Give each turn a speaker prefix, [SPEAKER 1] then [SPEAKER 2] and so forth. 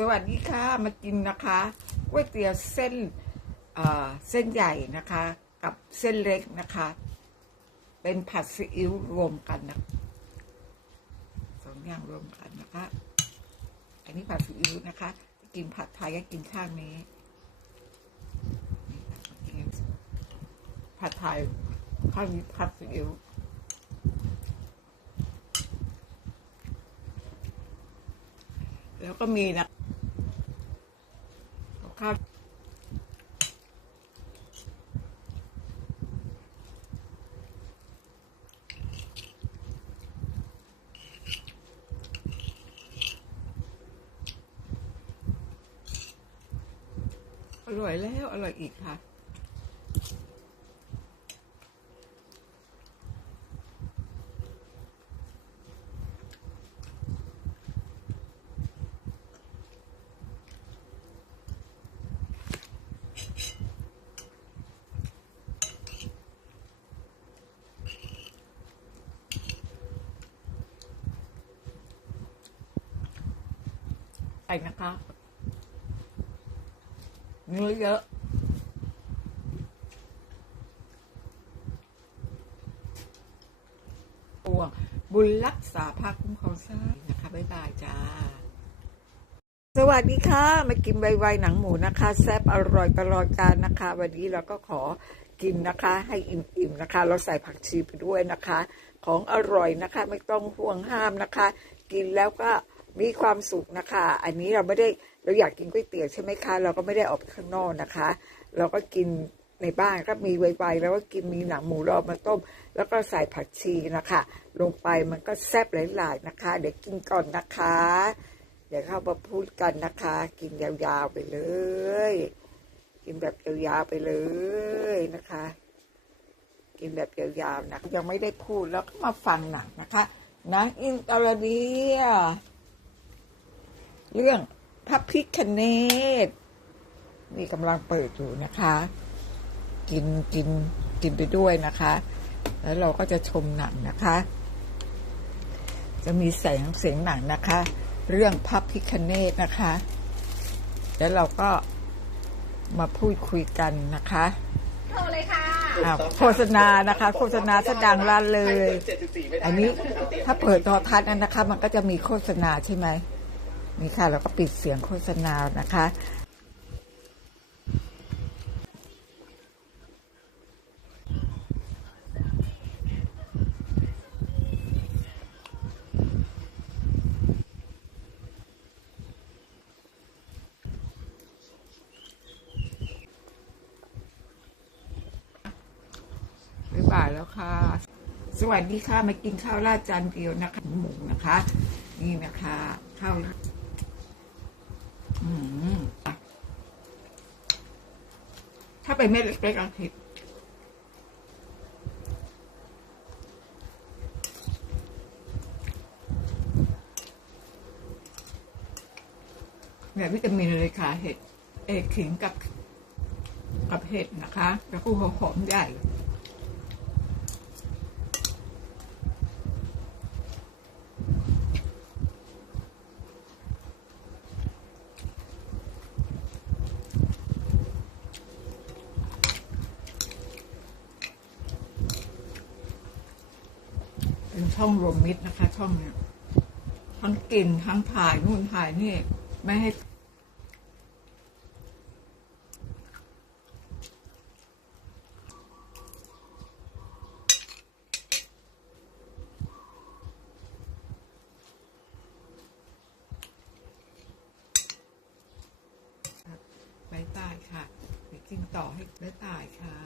[SPEAKER 1] สวัสดีค่ะ มากินนะคะก๋วยเตี๋ยวเส้นเอ่อเส้นใหญ่นะคะ กับเส้นเล็กนะคะ เป็นผัดซีอิ๊วรวมกันนะสองอย่างรวมกันนะคะ อันนี้ผัดซีอิ๊วนะคะกินผัดไทยก็กินข้างนี้ผัดไทยข้างนี้ผัดซีอิ๊วแล้วก็มีนะ ข้าวอร่อยแล้ว อร่อยอีกค่ะ ไปนะคะเนื้อเยอะปวงบุญรักษาภาคคุ้มครองชาตินะคะ บ๊ายบายจ้า สวัสดีค่ะ มากินใบไวๆหนังหมูนะคะ แซ่บอร่อยตลอดกาลนะคะ วันนี้เราก็ขอกินนะคะ ให้อิ่มๆนะคะ เราใส่ผักชีไปด้วยนะคะ ของอร่อยนะคะ ไม่ต้องห่วงห้ามนะคะ กินแล้วก็ มีความสุขนะคะ อันนี้เราไม่ได้เราอยากกินก๋วยเตี๋ยวใช่ไหมคะ เราก็ไม่ได้ออกไปข้างนอกนะคะ เราก็กินในบ้านก็มีไวๆแล้วก็กินมีหนังหมูรามาต้ม แล้วก็ใส่ผักชีนะคะ ลงไปมันก็แซ่บหลายๆนะคะ เดี๋ยวกินก่อนนะคะ เดี๋ยวเข้ามาพูดกันนะคะ กินยาวๆไปเลย กินแบบยาวๆไปเลยนะคะ กินแบบยาวๆนะยังไม่ได้พูดแล้วก็มาฟังหนังนะคะหนังอินเตอร์เดีย เรื่องพระพิคเนตนี่กำลังเปิดอยู่นะคะ กินกินกินไปด้วยนะคะ แล้วเราก็จะชมหนังนะคะ จะมีแสงเสียงหนังนะคะ เรื่องพระพิคเนตนะคะ แล้วเราก็มาพูดคุยกันนะคะ
[SPEAKER 2] โทรเลยค่ะ
[SPEAKER 1] อ่าโฆษณานะคะ โฆษณาสดังลั่นเลย อันนี้ถ้าเปิดโทอทัศน์นั้นนะคะ มันก็จะมีโฆษณาใช่ไหม นี่ค่ะเราก็ปิดเสียงโฆษณานะคะบ๊ายบายแล้วค่ะ สวัสดีค่ะ มากินข้าวราดจานเดียวนะคะหมูนะคะ นี่นะคะ ข้าวราดอืม ถ้าเป็นเม็ดเล็กๆเอาผิดเนี่ยวิตามินเลยค่ะ เห็ด เอกขิงกับ กับเห็ดนะคะ แล้วก็หัวหอมใหญ่ ช่องรวมมิตรนะคะ ช่องเนี้ยทั้งกินทั้งถ่ายนู่นถ่ายนี่ ไม่ให้บ๊ายบายค่ะ ไปกินต่อให้บ๊ายบายค่ะ